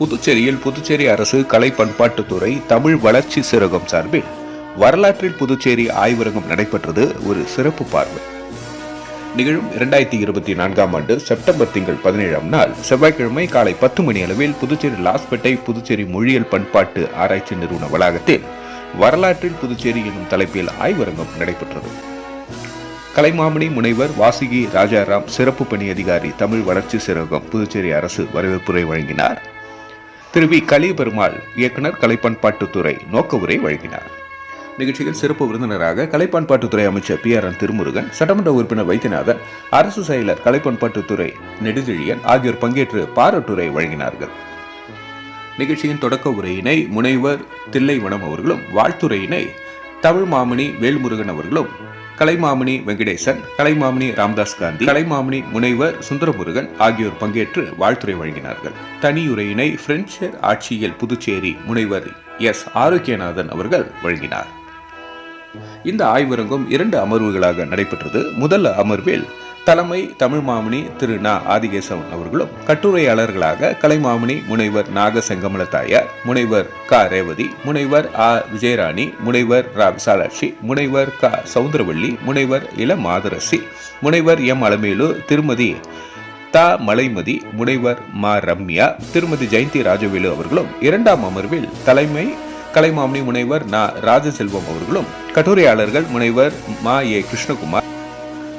புதுச்சேரியில் புதுச்சேரி அரசு கலை பண்பாட்டுத்துறை தமிழ் வளர்ச்சி சிறகம் சார்பில் வரலாற்றில் புதுச்சேரி ஆய்வரங்கம் நடைபெற்றது. ஒரு சிறப்பு பார்வை. நிகழும் இரண்டாயிரத்தி இருபத்தி நான்காம் ஆண்டு செப்டம்பர் திங்கள் பதினேழாம் நாள் செவ்வாய்க்கிழமை காலை பத்து மணி அளவில் புதுச்சேரி லாஸ்பேட்டை புதுச்சேரி மொழியியல் பண்பாட்டு ஆராய்ச்சி நிறுவன வளாகத்தில் வரலாற்றில் புதுச்சேரி எனும் தலைப்பில் ஆய்வரங்கம் நடைபெற்றது. கலைமாமணி முனைவர் வாசுகி ராஜாராம் சிறப்பு பணி அதிகாரி தமிழ் வளர்ச்சி சிறகம் புதுச்சேரி அரசு வரவேற்புரை வழங்கினார். திரு வி கலிபெருமாள் இயக்குனர் கலைப்பண்பாட்டுத்துறை நோக்க உரை வழங்கினார். நிகழ்ச்சியில் சிறப்பு விருந்தினராக கலைப்பண்பாட்டுத்துறை அமைச்சர் பி ஆர் என் திருமுருகன் சட்டமன்ற உறுப்பினர் வைத்தியநாதன் அரசு செயலர் கலைப்பண்பாட்டுத்துறை நெடுஞ்செழியன் ஆகியோர் பங்கேற்று பாராட்டுரை வழங்கினார்கள். நிகழ்ச்சியின் தொடக்க உரையினை முனைவர் தில்லைவனம் அவர்களும் வாழ்த்துரையினை தமிழ் மாமணி வேல்முருகன் அவர்களும் கலைமாமணி வெங்கடேசன் கலைமாமணி ராம்தாஸ் காந்தி கலைமாமணி முனைவர் சுந்தரமுருகன் ஆகியோர் பங்கேற்று வாழ்த்துரை வழங்கினார்கள். தனியுரையினை பிரெஞ்சு ஆட்சியில் புதுச்சேரி முனைவர் எஸ். ஆரோக்கியநாதன் அவர்கள் வழங்கினார். இந்த ஆய்வரங்கம் இரண்டு அமர்வுகளாக நடைபெற்றது. முதல் அமர்வில் தலைமை தமிழ் மாமணி திரு நா. ஆதிகேசவன் அவர்களும் கட்டுரையாளர்களாக கலைமாமணி முனைவர் நாக செங்கமல தாயார் முனைவர் க. ரேவதி முனைவர் ஆ. விஜயராணி முனைவர் ரா. விசாலாட்சி முனைவர் க. சவுந்தரவள்ளி முனைவர் இள மாதரசி முனைவர் எம். அலமேலு திருமதி த. மலைமதி முனைவர் மா. ரம்யா திருமதி ஜெயந்தி ராஜவேலு அவர்களும் இரண்டாம் அமர்வில் தலைமை கலைமாமணி முனைவர் நா. ராஜசெல்வம் அவர்களும் கட்டுரையாளர்கள் முனைவர் மா. ஏ. கிருஷ்ணகுமார்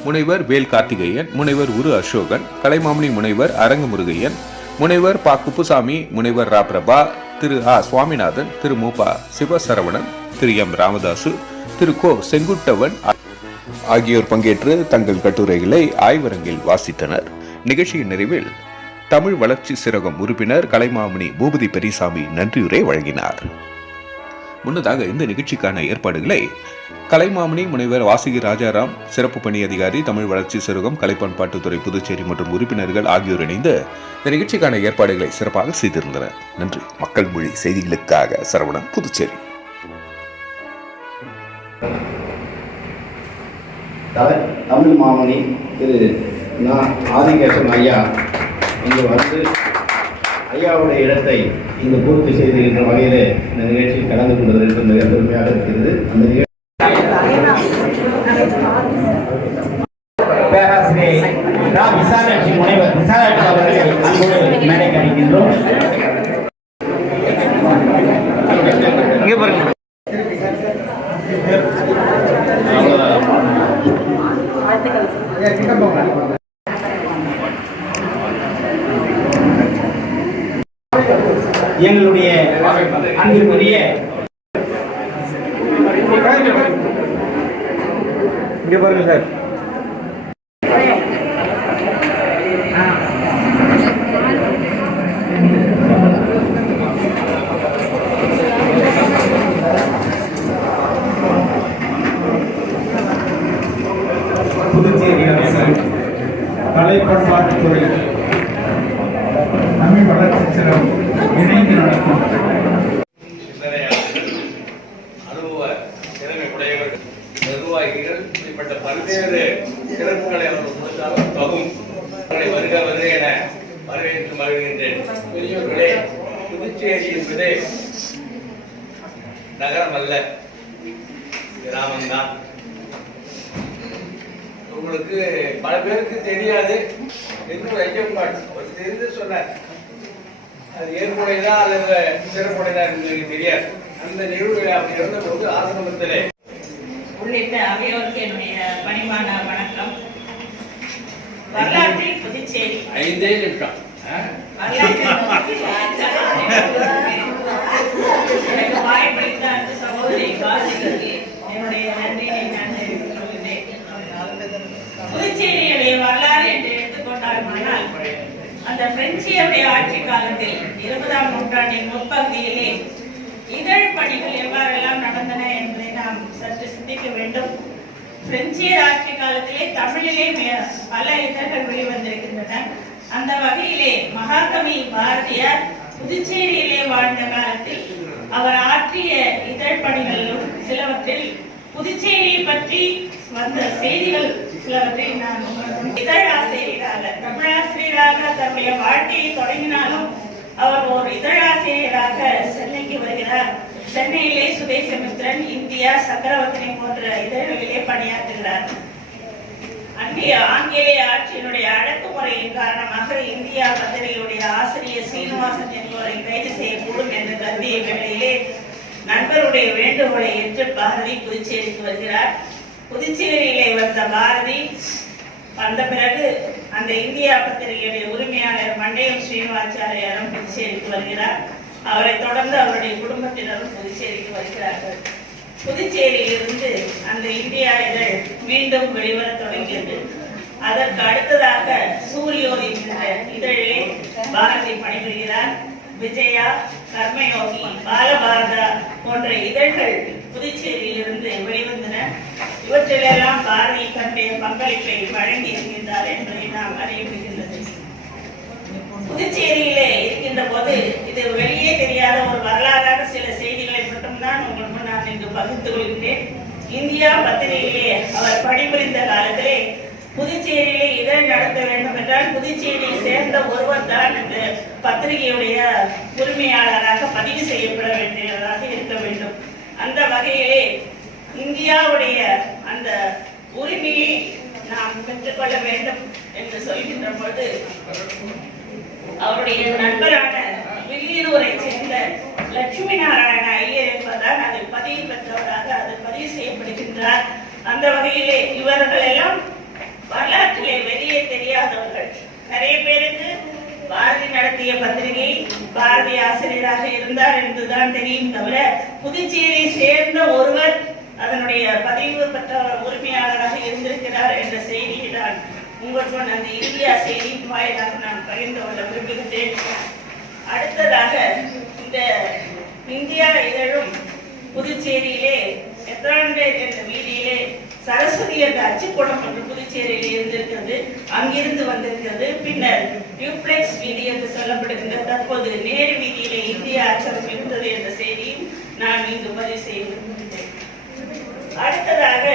முனைவர் வேல் கார்த்திகேயன் முனைவர் உரு அசோகன் கலைமாமணி முனைவர் அரங்கு முருகையன் முனைவர் பா குப்புசாமி முனைவர் ரா பிரபா திரு ஆ சுவாமிநாதன் திரு மூபா சிவசரவணன் திரு எம் ராமதாசு திரு கோ செங்குட்டவன் ஆகியோர் பங்கேற்று தங்கள் கட்டுரைகளை ஆய்வரங்கில் வாசித்தனர். நிகழ்ச்சியின் நிறைவில் தமிழ் வளர்ச்சி சிறகம் உறுப்பினர் கலைமாமணி பூபதி பெரியசாமி நன்றியுரை வழங்கினார். முன்னதாக இந்த நிகழ்ச்சிக்கான ஏற்பாடுகளை கலைமாமணி முனைவர் வாசகி ராஜாராம் சிறப்பு பணி அதிகாரி தமிழ் வளர்ச்சி சிறுகம் கலைப்பண்பாட்டுத்துறை புதுச்சேரி மற்றும் உறுப்பினர்கள் ஆகியோர் இணைந்து இந்த நிகழ்ச்சிக்கான ஏற்பாடுகளை சிறப்பாக செய்திருந்தனர். நன்றி. மக்கள் மொழி செய்திகளுக்காக சரவணன் புதுச்சேரி. தமிழ் மாமணி திரு ஆதிகேசன் ஐயா இங்கே வந்து ஐயாவுடைய இடத்தை இங்கு பூர்த்தி செய்திருக்கின்ற வகையில் இந்த நிகழ்ச்சியில் கலந்து கொண்டது என்று மிக பெருமையாக இருக்கிறது. அந்த நிகழ்ச்சி பேராசிரியர் ரா விசாலாட்சி முனைவர் விசாலாட்சி அவர்களை அன்போடு மேடைக்கு அழைக்கின்றோம் இங்கே பாருங்க எங்களுடைய அன்பிற்குரிய இங்க பாருங்க சார் புதுச்சேரி அரசு கலை பண்பாட்டுத்துறை தமிழ் வளர்ச்சி சிறம் இணைந்து நடக்கும் சிந்தனையாளர்கள் அனுபவ திறமை உடையவர்கள் நிர்வாகிகள் இப்படிப்பட்ட பல்வேறு சிறப்புகளை அவர்கள் கொடுத்தாலும் தகும் அவர்களை வருக வருக என வரவேற்று மகிழ்கின்றேன் பெரியோர்களே புதுச்சேரி என்பது நகரம் அல்ல கிராமம்தான் உங்களுக்கு பல பேருக்கு தெரியாது என்று ஐயப்பாடு ஒரு தெரிந்து சொன்னார் அது ஏற்புடையதா அல்லது சிறப்புடையதா என்று தெரியாது. அந்த நிகழ்வுகளை அப்படி இருந்தபோது ஆசிரமத்திலே உள்ளிட்ட அவையோருக்கு என்னுடைய பணிவான வணக்கம். வரலாற்றில் புதுச்சேரி. ஐந்தே நிமிஷம். வாய்ப்பளித்த அந்த சகோதரி வாசிகளுக்கு என்னுடைய நன்றியை நான் தெரிவித்துக் கொள்கிறேன். புதுச்சேரியுடைய வரலாறு என்று எடுத்துக்கொண்டால் அந்த பிரெஞ்சியுடைய ஆட்சி காலத்தில் இருபதாம் நூற்றாண்டின் முற்பகுதியிலே இதழ் பணிகள் எவ்வாறெல்லாம் நடந்தன என்பதை நாம் சற்று சிந்திக்க வேண்டும். பிரெஞ்சியர் ஆட்சி காலத்திலே தமிழிலே மே- பல இதழ்கள் வெளிவந்திருக்கின்றன. அந்த வகையிலே மகாகவி பாரதியார் புதுச்சேரியிலே வாழ்ந்த காலத்தில் அவர் ஆற்றிய இதழ் பணிகளிலும் சிலவற்றில் புதுச்சேரியை பற்றி வந்த செய்திகள் சிலவற்றை நான் உங்களுக்கு இதழாசிரியராக தமிழாசிரியராக தன்னுடைய வாழ்க்கையை தொடங்கினாலும் அவர் ஒரு இதழாசிரியராக சென்னைக்கு வருகிறார். சென்னையிலே சுதேசமித்ரன் இந்தியா சக்கரவர்த்தி போன்ற இதழ்களிலே பணியாற்றுகிறார். அன்றைய ஆங்கிலேய ஆட்சியினுடைய அடக்குமுறையின் காரணமாக இந்தியா பத்திரிகையுடைய ஆசிரியர் சீனிவாசன் என்பவரை கைது செய்யக்கூடும் என்று கருதிய வேளையிலே நண்பருடைய வேண்டுகோளை ஏற்று பாரதி புதுச்சேரிக்கு வருகிறார். புதுச்சேரியிலே வந்த பாரதி வந்த பிறகு அந்த இந்தியா பத்திரிகையுடைய உரிமையாளர் மண்டையம் ஸ்ரீனிவாச்சாரியாரும் புதுச்சேரிக்கு வருகிறார். அவரை தொடர்ந்து அவருடைய குடும்பத்தினரும் புதுச்சேரிக்கு வருகிறார்கள். புதுச்சேரியிலிருந்து அந்த இந்தியா இதழ் மீண்டும் வெளிவர தொடங்கியது. அதற்கு அடுத்ததாக சூரியோதயம் என்ற இதழிலே பாரதி பணிபுரிகிறார். விஜயா கர்மயோகி பாலபாரதா போன்ற இதழ்கள் புதுச்சேரியிலிருந்து வெளிவந்தன இவற்றிலெல்லாம் பாரதி தன்னுடைய பங்களிப்பை வழங்கி இருக்கின்றார் என்பதை நாம் அறியப்படுகின்றது புதுச்சேரியிலே இருக்கின்ற போது இது வெளியே தெரியாத ஒரு வரலாறான சில செய்திகளை மட்டும்தான் உங்கள் முன் நான் இங்கு பகிர்ந்து கொள்கின்றேன். இந்தியா பத்திரிகையிலே அவர் பணிபுரிந்த காலத்திலே புதுச்சேரியிலே இதழ் நடத்த வேண்டும் என்றால் புதுச்சேரியை சேர்ந்த ஒருவர் தான் இந்த பத்திரிகையுடைய உரிமையாளராக பதிவு செய்யப்பட வேண்டியதாக இருக்க வேண்டும். அந்த வகையிலே இந்தியாவுடைய அந்த உரிமையை நாம் பெற்றுக்கொள்ள வேண்டும் என்று சொல்கின்ற பொழுது அவருடைய நண்பரான வில்லியனூரை சேர்ந்த லட்சுமி நாராயண ஐயர் என்பதால் அதில் பதிவு பெற்றவராக அதில் பதிவு செய்யப்படுகின்றார். அந்த வகையிலே இவர்கள் எல்லாம் வரலாற்றிலே வெளியே தெரியாதவர்கள். நிறைய பேருக்கு பாரதி நடத்திய பத்திரிகை பாரதி ஆசிரியராக இருந்தார் என்றுதான் தெரியும் தவிர புதுச்சேரியை சேர்ந்த ஒருவர் அதனுடைய பதிவு பெற்ற உரிமையாளராக இருந்திருக்கிறார் என்ற செய்தியை நான் உங்களுடன் அந்த இந்தியா செய்தி வாயிலாக நான் பகிர்ந்து கொள்ள விரும்புகிறேன் அடுத்ததாக இந்த இந்தியா இதழும் புதுச்சேரியிலே எத்தாண்டே என்ற வீதியிலே சரஸ்வதி என்ற அச்சுக்கூடம் ஒன்று புதுச்சேரியில் இருந்திருக்கிறது அங்கிருந்து வந்திருக்கிறது. பின்னர் டியூப்ளெக்ஸ் வீதி என்று சொல்லப்படுகின்ற தற்போது நேரு வீதியிலே இந்திய அச்சகம் இருந்தது என்ற செய்தியும் நான் இங்கு பதிவு செய்ய விரும்புகிறேன் அடுத்ததாக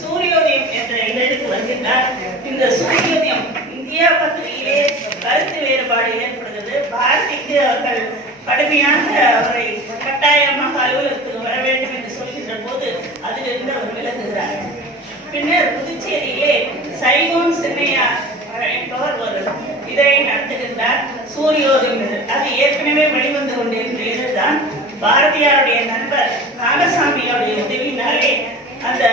சூரியோதயம் என்ற இதழுக்கு வருகின்றார். இந்த சூரியோதயம் இந்தியா பத்திரிகையிலே கருத்து வேறுபாடு ஏற்படுகிறது. பாரதிக்கு அவர்கள் கடுமையாக அவரை கட்டாயமாக அலுவலகத்துக்கு வர வேண்டும் என்று சொல்கின்ற போது அதிலிருந்து அவர் விலகுகிறார் பின்னர் புதுச்சேரியிலே சைகோன் சின்னையா என்பவர் ஒரு இதழை நடத்துகின்றார். சூரியோதயம் அது ஏற்கனவே வெளிவந்து கொண்டிருந்த தான் பாரதியாருடைய நண்பர் நாகசாமியோடைய உதவினாலே அந்த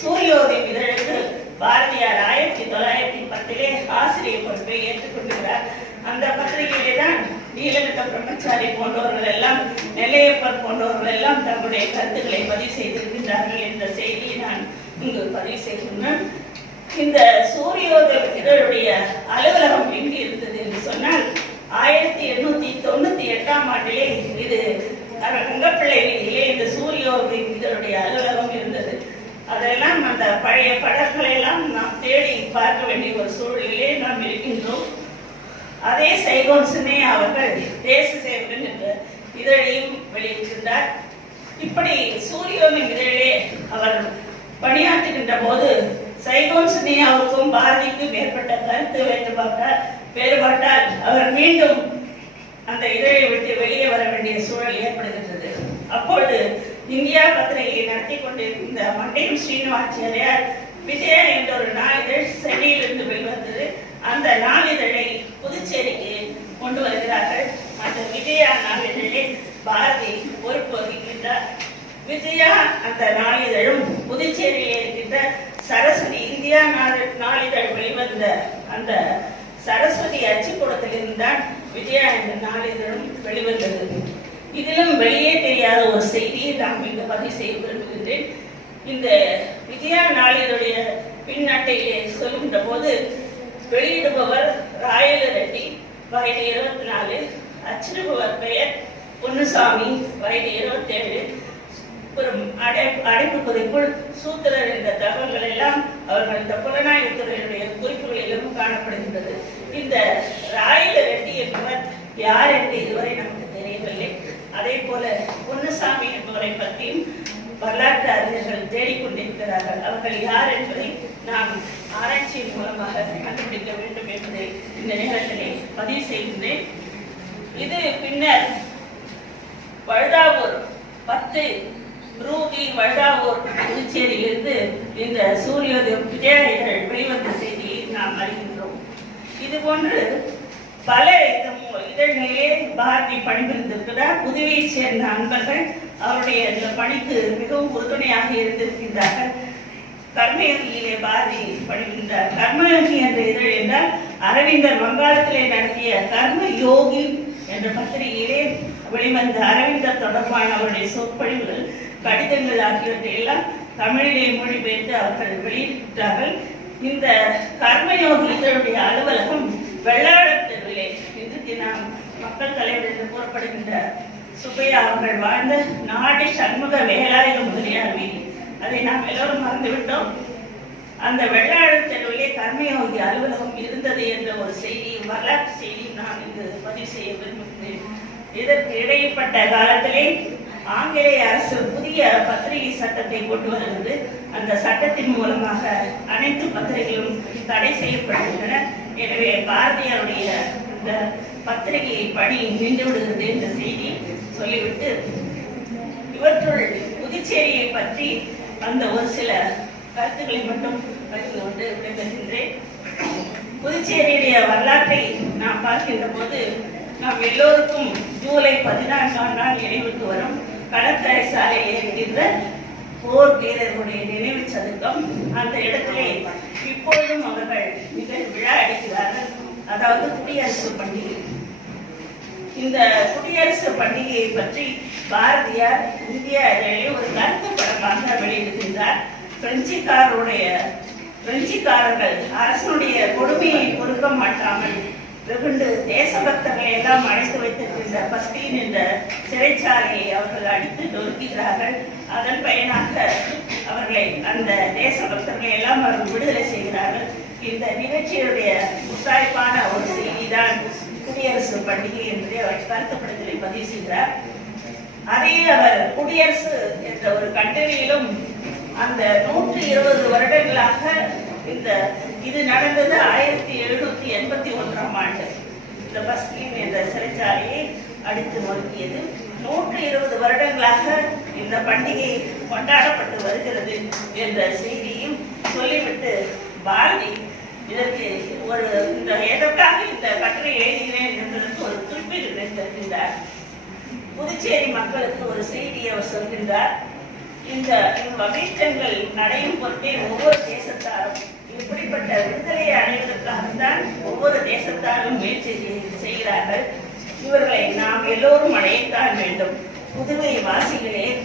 சூரியோதயம் இதழுக்கு பாரதியார் ஆயிரத்தி தொள்ளாயிரத்தி பத்திலே ஆசிரியர் பொறுப்பை ஏற்றுக்கொள்கிறார் அந்த பத்திரிகையிலே தான் நீலகண்ட பிரம்மச்சாரி போன்றவர்கள் எல்லாம் நெல்லையப்பர் போன்றவர்கள் எல்லாம் தங்களுடைய கருத்துக்களை பதிவு செய்திருக்கின்றார்கள் என்ற செய்தியை நான் இங்கு பதிவு செய்கின்றேன் இந்த சூரியோதயம் இதழுடைய அலுவலகம் எங்கு இருந்தது என்று சொன்னால் ஆயிரத்தி எண்ணூத்தி தொண்ணூத்தி எட்டாம் ஆண்டிலே இது ரங்கப்பிள்ளை வீதியிலே இந்த சூரியோதயம் இதழுடைய அலுவலகம் இருந்தது. அதெல்லாம் அந்த பழைய படங்களை எல்லாம் நாம் தேடி பார்க்க வேண்டிய ஒரு சூழலிலே நாம் இருக்கின்றோம். அதே சைகோன் சின்னையா அவர்கள் தேச சேவகன் என்ற இதழையும் வெளியிட்டிருந்தார். இப்படி சூரியோதயம் இதழிலே அவர் பணியாற்றுகின்ற போது சைகோன் பாரதிக்கும் ஏற்பட்ட கருத்து வேறுபாட்டால் வேறுபாட்டால் அவர் மீண்டும் அந்த இதழை விட்டு வெளியே வர வேண்டிய சூழல் ஏற்படுகின்றது. அப்பொழுது இந்தியா பத்திரிகையை நடத்தி கொண்டிருந்த மண்டையம் ஸ்ரீனிவாச்சாரியார் விஜயா என்ற ஒரு நாளிதழ் சென்னையிலிருந்து வெளிவந்தது. அந்த நாளிதழை புதுச்சேரிக்கு கொண்டு வருகிறார்கள். அந்த விஜயா நாளிதழை பாரதி பொறுப்பு வகிக்கின்றார் விஜயா அந்த நாளிதழும் புதுச்சேரியில் இருக்கின்ற சரஸ்வதி இந்தியா நாளி- நாளிதழ் வெளிவந்த அந்த சரஸ்வதி அச்சுக்கூடத்திலிருந்து தான் விஜயா என்ற நாளிதழும் வெளிவந்தது. இதிலும் வெளியே தெரியாத ஒரு செய்தியை நாம் இங்கு பதிவு செய்ய விரும்புகின்றேன். இந்த விஜயா நாளிதழுடைய பின்னட்டையிலே சொல்கின்ற போது வெளியிடுபவர் ராயல ரெட்டி வயது இருபத்தி நாலு அச்சிடுபவர் பெயர் பொன்னுசாமி வயது இருபத்தேழு ஒரு அடை அடைப்பு குறிப்புள் சூத்திரர் என்ற தகவல்கள் எல்லாம் அவர்கள் இந்த புலனாய்வுத்துறையினுடைய குறிப்புகளிலும் காணப்படுகின்றது. இந்த ராயல ரெட்டி என்பவர் யார் என்று இதுவரை நமக்கு தெரியவில்லை. அதே போல பொன்னுசாமி என்பவரை பற்றியும் வரலாற்று அறிஞர்கள் தேடிக்கொண்டிருக்கிறார்கள். அவர்கள் யார் என்பதை நாம் ஆராய்ச்சியின் மூலமாக கண்டுபிடிக்க வேண்டும் என்பதை இந்த நேரத்திலே பதிவு செய்கின்றேன். இது பின்னர் பழுதாவூர் பத்து ரூபி வழுதாவூர் புதுச்சேரியிலிருந்து இந்த சூரியோதய விஜயங்கள் வெளிவந்த செய்தியை நாம் அறிகின்றோம். இது போன்று பல இது- இதழ்களிலே பாரதி பணிபுரிந்திருக்கிறார். புதுவையை சேர்ந்த அன்பர்கள் அவருடைய இந்த பணிக்கு மிகவும் உறுதுணையாக இருந்திருக்கின்றார்கள். கர்மயோகியிலே பாரதி பணிபுரிந்தார். கர்மயோகி என்ற இதழ் என்றால் அரவிந்தர் வங்காளத்திலே நடத்திய கர்ம யோகி என்ற பத்திரிகையிலே வெளிவந்த அரவிந்தர் தொடர்பான அவருடைய சொற்பொழிவுகள் கடிதங்கள் ஆகியவற்றை எல்லாம் தமிழிலே மொழிபெயர்த்து அவர்கள் வெளியிட்டார்கள். இந்த கர்மயோகி அலுவலகம் வெள்ளாளர் தெருவிலே இன்றைக்கு நாம் மக்கள் தலைவர் என்று கூறப்படுகின்ற சுப்பையா அவர்கள் வாழ்ந்த நாடி சண்முக வேலாயுத முதலியார் வீதி அதை நாம் எல்லோரும் மறந்துவிட்டோம். அந்த வெள்ளாளர் தெருவிலே கர்மயோகி அலுவலகம் இருந்தது என்ற ஒரு செய்தி வரலாற்று செய்தி நான் இங்கு பதிவு செய்ய விரும்புகிறேன். இதற்கு இடைப்பட்ட காலத்திலே ஆங்கிலேய அரசு புதிய பத்திரிகை சட்டத்தை கொண்டு வருகிறது. அந்த சட்டத்தின் மூலமாக அனைத்து பத்திரிகைகளும் தடை செய்யப்படுகின்றன. எனவே பாரதியாருடைய இந்த பத்திரிகை பணி நின்று விடுகிறது என்ற செய்தி சொல்லிவிட்டு இவற்றுள் புதுச்சேரியை பற்றி அந்த ஒரு சில கருத்துக்களை மட்டும் பகிர்ந்து கொண்டு விடைபெறுகின்றேன். புதுச்சேரியுடைய வரலாற்றை நாம் பார்க்கின்ற போது நாம் எல்லோருக்கும் ஜூலை பதினான்காம் நாள் நினைவுக்கு வரும். கடற்கரை சாலையில் இருக்கின்ற போர் வீரர்களுடைய நினைவு சதுக்கம் அந்த இடத்திலே இப்பொழுதும் அவர்கள் மிக விழா அடிக்கிறார்கள். அதாவது குடியரசு பண்டிகை. இந்த குடியரசு பண்டிகையை பற்றி பாரதியார் இந்திய ஒரு கருத்து படமாக வெளியிடுகின்றார். பிரெஞ்சுக்காரருடைய பிரெஞ்சுக்காரர்கள் அரசனுடைய கொடுமையை கொடுக்க மாட்டாமல் வெகுண்டு தேசபக்தர்களை எல்லாம் அழைத்து வைத்திருக்கின்ற பஸ்தியின் என்ற சிறைச்சாலையை அவர்கள் அடித்து நொறுக்கிறார்கள் அதன் பயனாக அவர்களை அந்த தேசபக்தர்களை எல்லாம் அவர்கள் விடுதலை செய்கிறார்கள். இந்த நிகழ்ச்சியுடைய முத்தாய்ப்பான ஒரு செய்திதான் குடியரசு பண்டிகை என்பதை அவர் கருத்துப்படத்திலே பதிவு செய்கிறார். அதே அவர் குடியரசு என்ற ஒரு கட்டுரையிலும் அந்த நூற்றி இருபது வருடங்களாக இந்த இது நடந்தது ஆயிரத்தி எழுநூத்தி எண்பத்தி ஒன்றாம் ஆண்டு. இந்த பஸ்கீன் என்ற சிறைச்சாலையை அடித்து நொறுக்கியது நூற்றி இருபது வருடங்களாக இந்த பண்டிகை கொண்டாடப்பட்டு வருகிறது என்ற செய்தியும் சொல்லிவிட்டு பாரதி இதற்கு ஒரு இந்த எதற்காக இந்த கட்டுரை எழுதினேன் என்பதற்கு ஒரு குறிப்பீடு வைத்திருக்கின்றார். புதுச்சேரி மக்களுக்கு ஒரு செய்தியை அவர் சொல்கின்றார். இந்த வகைச்சங்கள் நடையும் பொருட்டே ஒவ்வொரு தேசத்தாரும் இப்படிப்பட்ட விடுதலையை அடைவதற்காகத்தான் ஒவ்வொரு தேசத்தாரும் முயற்சி செய்- செய்கிறார்கள். இவர்களை நாம் எல்லோரும் அடையத்தான் வேண்டும். புதுவை வாசிகளே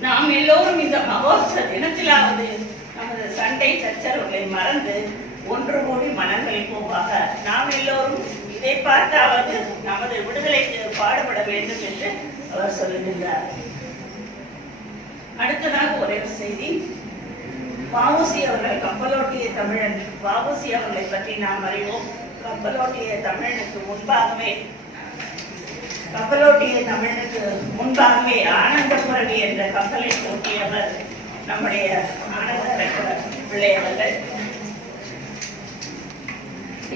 நாம் எல்லோரும் இந்த மகோத்சவ தினத்திலாவது நமது சண்டை சச்சரவுகளை மறந்து ஒன்று கூடி மனங்களை போவாக. நாம் எல்லோரும் இதை பார்த்தாவது நமது விடுதலைக்கு பாடுபட வேண்டும் என்று அவர் சொல்லுகின்றார். அடுத்ததாக ஒரே செய்தி. வாவுசி அவர்கள் கப்பலோட்டிய தமிழன் வாவுசி அவர்களை பற்றி நாம் அறிவோம். கப்பலோட்டிய தமிழனுக்கு முன்பாகவே கப்பலோட்டிய தமிழனுக்கு முன்பாகவே ஆனந்தபுரவி என்ற கப்பலை ஓட்டியவர் நம்முடைய ஆனந்த பிள்ளையவர்கள்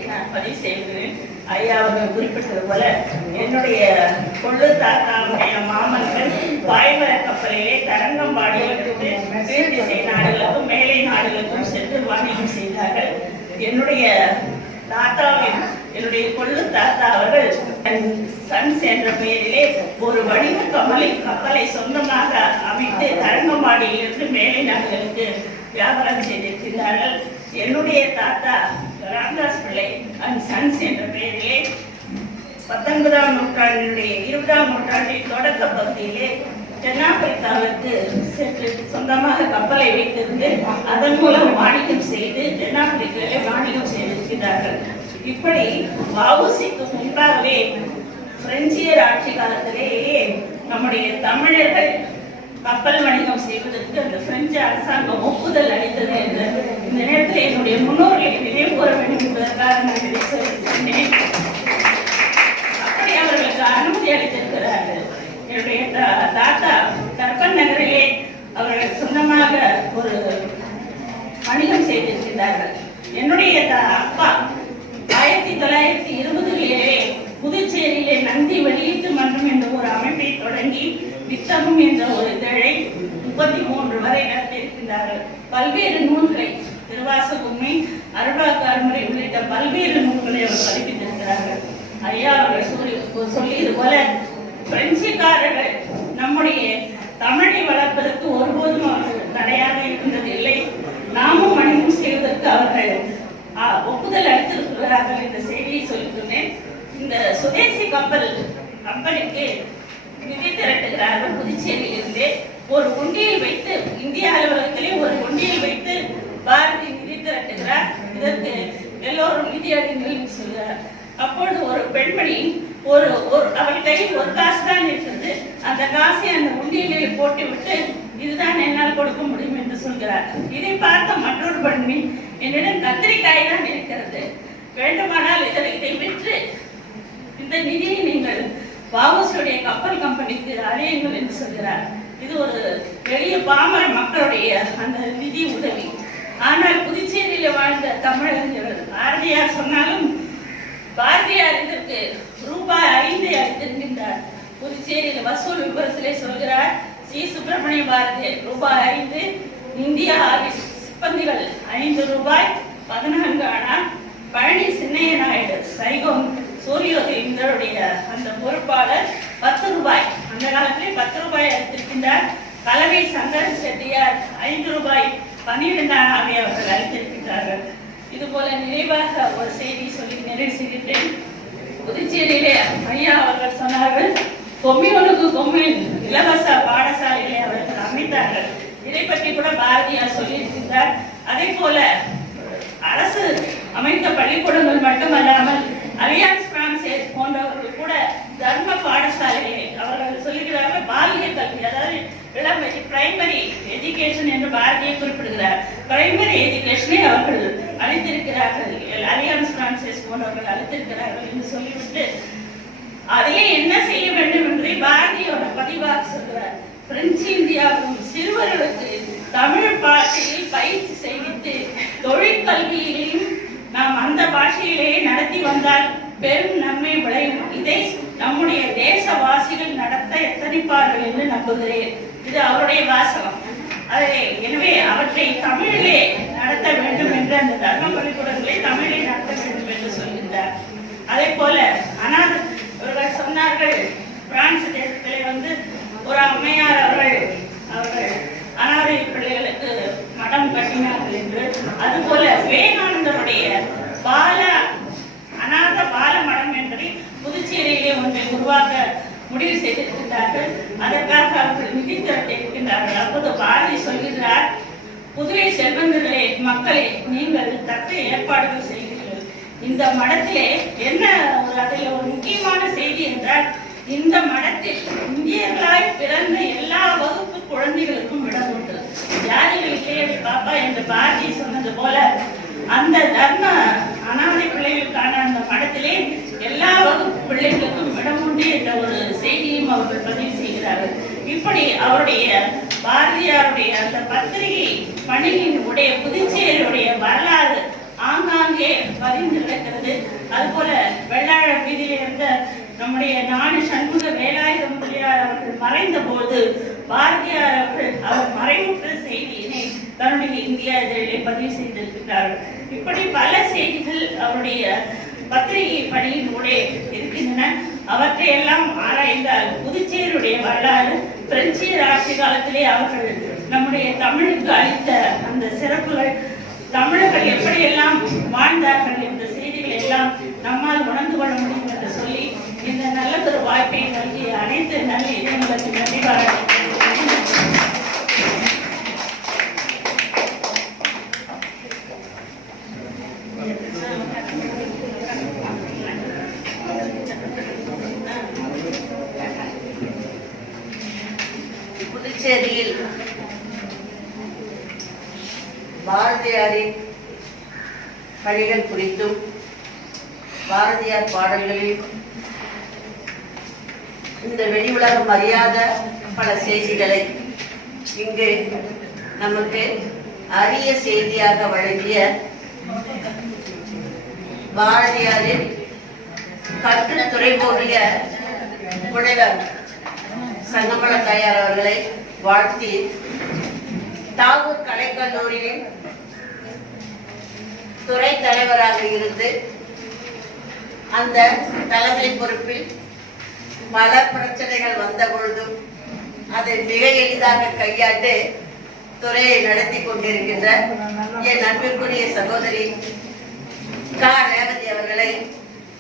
நான் பதிவு செய்கிறேன். ஐயா அவர்கள் குறிப்பிட்டது போல என்னுடைய கொள்ளு தாத்தாவுடைய மாமன்கள் பாய்ம கப்பலிலே தரங்கம்பாடியிலிருந்து கீழ் திசை நாடுகளுக்கும் மேலை சென்று வாணிகம் செய்தார்கள் என்னுடைய தாத்தாவின் என்னுடைய கொள்ளு தாத்தா அவர்கள் சன்ஸ் என்ற பெயரிலே ஒரு வணிக கமலை கப்பலை சொந்தமாக அமைத்து தரங்கம்பாடியிலிருந்து மேலை நாடுகளுக்கு வியாபாரம் செய்திருக்கிறார்கள் என்னுடைய தாத்தா ராம்தாஸ் பிள்ளை அண்ட் சன்ஸ் என்ற பெயரிலே பத்தொன்பதாம் நூற்றாண்டினுடைய இருபதாம் நூற்றாண்டின் தொடக்க பகுதியிலே தென்னாப்பிரிக்காவிற்கு சென்று சொந்தமாக கப்பலை வைத்திருந்து அதன் மூலம் வாணிகம் செய்து தென்னாப்பிரிக்காவிலே வாணிகம் செய்திருக்கிறார்கள். இப்படி வவுசிக்கு முன்பாகவே பிரெஞ்சியர் ஆட்சி காலத்திலேயே நம்முடைய தமிழர்கள் கப்பல் வணிகம் செய்வதற்கு அந்த பிரெஞ்சு அரசாங்கம் ஒப்புதல் அளித்தது என்று இந்த நேரத்தில் என்னுடைய முன்னோர்களை நினைவு கூற வேண்டும் என்பதற்காக நான் இதை அப்படி அவர்களுக்கு அனுமதி அளித்தது என்னுடைய தாத்தா தர்பன் நகரிலே அவர்கள் சொந்தமாக ஒரு வணிகம் செய்திருக்கிறார்கள் என்னுடைய அப்பா ஆயிரத்தி தொள்ளாயிரத்தி இருபதுகளிலே புதுச்சேரியிலே நந்தி வெளியீட்டு மன்றம் என்ற ஒரு அமைப்பை தொடங்கி வித்தகம் என்ற ஒரு இதழை முப்பத்தி மூன்று வரை நடத்தியிருக்கின்றார்கள். பல்வேறு நூல்களை திருவாசகுண்மை அருள்வாக்கார்முறை உள்ளிட்ட பல்வேறு நூல்களை அவர் பதிப்பித்திருக்கிறார்கள். ஐயா அவர்கள் சொல்லி சொல்லி போல பிரெஞ்சுக்காரர்கள் நம்முடைய தமிழை வளர்ப்பதற்கு ஒருபோதும் அவர்கள் தடையாக இருந்தது இல்லை. நாமும் மனிதம் செய்வதற்கு அவர்கள் ஒப்புதல் அளித்திருக்கிறார்கள் என்ற செய்தியை சொல்லியிருந்தேன். இந்த சுதேசி கப்பல் கப்பலுக்கு நிதி திரட்டுகிறார்கள் புதுச்சேரியிலிருந்து. ஒரு குண்டியில் வைத்து இந்திய அலுவலகத்திலே ஒரு குண்டியில் வைத்து பாரதி நிதி திரட்டுகிறார். இதற்கு எல்லோரும் நிதி அடிங்கள் சொல்கிறார். அப்பொழுது ஒரு பெண்மணி ஒரு ஒரு அவள் ஒரு காசு தான் இருக்கிறது அந்த காசை அந்த உண்டியலிலே போட்டு விட்டு இதுதான் என்னால் கொடுக்க முடியும் என்று சொல்கிறார். இதை பார்த்த மற்றொரு பெண்மணி என்னிடம் கத்திரிக்காய் தான் இருக்கிறது. வேண்டுமானால் இதை இதை விற்று இந்த நிதியை நீங்கள் வாவசுடைய கப்பல் கம்பெனிக்கு அழையுங்கள் என்று சொல்கிறார். இது ஒரு பெரிய பாமர மக்களுடைய அந்த நிதி உதவி. ஆனால் புதுச்சேரியில் வாழ்ந்த தமிழறிஞர் பாரதியார் சொன்னாலும் பாரதியார் இருந்திருக்கு. ரூபாய் ஐந்து அளித்திருக்கின்றார் புதுச்சேரியில் வசூல் விபரத்திலே சொல்கிறார் சி. சுப்பிரமணிய பாரதி ரூபாய் ஐந்து இந்தியா ஆபீஸ் சிப்பந்திகள் ஐந்து ரூபாய் பதினான்கு. ஆனால் பழனி சின்னைய நாயுடு சைகோம் சூரியோதயங்களுடைய அந்த பொறுப்பாளர் பத்து ரூபாய். அந்த காலத்திலே பத்து ரூபாய் அளித்திருக்கின்றார். கலவை சங்கரன் செட்டியார் ஐந்து ரூபாய் பன்னிரண்டு ஆணாவை அவர்கள் அளித்திருக்கின்றார்கள். இது போல நிறைவாக ஒரு செய்தி சொல்லி நிறைவு செய்கிறேன் புதுச்சேரியிலே ஐயா அவர்கள் சொன்னார்கள் கொம்மியனுக்கு பொம்மை இலவச பாடசாலைகளை அவர்கள் அமைத்தார்கள். இதை பற்றி கூட பாரதியார் சொல்லியிருக்கின்றார். அதே போல அரசு அமைத்த பள்ளிக்கூடங்கள் மட்டுமல்லாமல் அலியான்ஸ் பிரான்சேஸ் போன்றவர்கள் கூட தர்ம பாடசாலைகளை அவர்கள் சொல்லுகிறார்கள் பாலிய கல்வி அதாவது இளம் பிரைமரி எஜுகேஷன் என்று பாரதியை குறிப்பிடுகிறார். பிரைமரி எஜுகேஷனை அவர்கள் அழைத்திருக்கிறார்கள். அலியான்ஸ் பிரான்சிஸ் போன்றவர்கள் அழைத்திருக்கிறார்கள் என்று சொல்லிவிட்டு அதிலே என்ன செய்ய வேண்டும் என்று பாரதியோட பதிவாக சொல்கிறார். பிரெஞ்சு இந்தியாவும் சிறுவர்களுக்கு தமிழ் பாஷையில் பயிற்சி செய்வித்து தொழிற்கல்வியிலையும் நாம் அந்த பாஷையிலேயே நடத்தி வந்தால் பெரும் நன்மை விளையும். இதை நம்முடைய தேசவாசிகள் நடத்த எத்தனைப்பார்கள் என்று நம்புகிறேன். இது அவருடைய வாசகம். அதே எனவே அவற்றை தமிழிலே நடத்த வேண்டும் என்று அந்த தர்ம பள்ளிக்கூடங்களை தமிழை நடத்த வேண்டும் என்று சொல்கின்றார் அதே போல ஆனால் ஒருவர் சொன்னார்கள் பிரான்ஸ் தேசத்திலே வந்து ஒரு அம்மையார் அவர்கள் அவர்கள் அனாதை பிள்ளைகளுக்கு மடம் கட்டினார்கள் என்று. அதுபோல விவேகானந்தருடைய பால அநாத பால மடம் என்பதை புதுச்சேரியிலே ஒன்றை உருவாக்க முடிவு செய்திருக்கின்றார்கள். அதற்காக அவர்கள் நிதி திரட்டி அப்போது பாரதி சொல்கிறார் புதுவை செல்வந்தர்களே மக்களே நீங்கள் தக்க ஏற்பாடுகள் செய்கிறீர்கள். இந்த மடத்திலே என்ன ஒரு அதில் ஒரு முக்கியமான செய்தி என்றால் இந்த மடத்தில் இந்தியர்களாய் பிறந்த எல்லா வகுப்பு குழந்தைகளுக்கும் இடம் உண்டு. ஜாதிகள் இல்லையடி பாப்பா என்று பாரதி சொன்னது போல அந்த தர்ம அனாதை பிள்ளைகளுக்கான அந்த மடத்திலே எல்லா வகுப்பு பிள்ளைகளுக்கும் இடம் உண்டு என்ற ஒரு செய்தியும் அவர்கள் பதிவு செய்கிறார்கள். இப்படி அவருடைய பாரதியாருடைய அந்த பத்திரிகை பணியின் உடைய புதுச்சேரியுடைய வரலாறு ஆங்காங்கே பதிந்து கிடக்கிறது. அதுபோல வெள்ளாழ வீதியில் இருந்த நம்முடைய நாடு சண்முக வேலாயுத முதலியார் அவர்கள் மறைந்த போது பாரதியார் அவர்கள் அவர் மறைமுற்ற செய்தியினை தன்னுடைய இந்தியா இதழிலே பதிவு செய்திருக்கிறார்கள் இப்படி பல செய்திகள் அவருடைய பத்திரிகை பணியின் ஊடே இருக்கின்றன. அவற்றையெல்லாம் ஆராய்ந்தால் புதுச்சேரியுடைய வரலாறு பிரெஞ்சு ஆட்சி காலத்திலே அவர்கள் நம்முடைய தமிழுக்கு அளித்த அந்த சிறப்புகள் தமிழர்கள் எப்படியெல்லாம் வாழ்ந்தார்கள் என்ற செய்திகள் எல்லாம் நம்மால் உணர்ந்து கொள்ள முடியும் என்று சொல்லி இந்த நல்லதொரு வாய்ப்பை நல்கி அனைத்து நல்ல இதயங்களுக்கு நன்றி பாராட்டுகிறேன். புதுச்சேரியில் பாரதியாரின் பணிகள் குறித்தும் பாரதியார் பாடல்களில் இந்த வெளி உலகம் அறியாத பல செய்திகளை இங்கு நமக்கு அரிய செய்தியாக வழங்கிய பாரதியாரின் கற்று துறைபோகிய முனைவர் சங்கமல தாயார் அவர்களை வாழ்த்தி தாகூர் கலைக்கல்லூரியின் துறை தலைவராக இருந்து அந்த தலைமை பொறுப்பில் பல பிரச்சனைகள் வந்த பொழுதும் அதை மிக எளிதாக கையாண்டு துறையை நடத்தி கொண்டிருக்கின்ற என் அன்பிற்குரிய சகோதரி கா. ரேவதி அவர்களை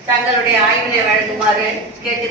தங்களுடைய ஆய்வினை வழங்குமாறு கேட்டு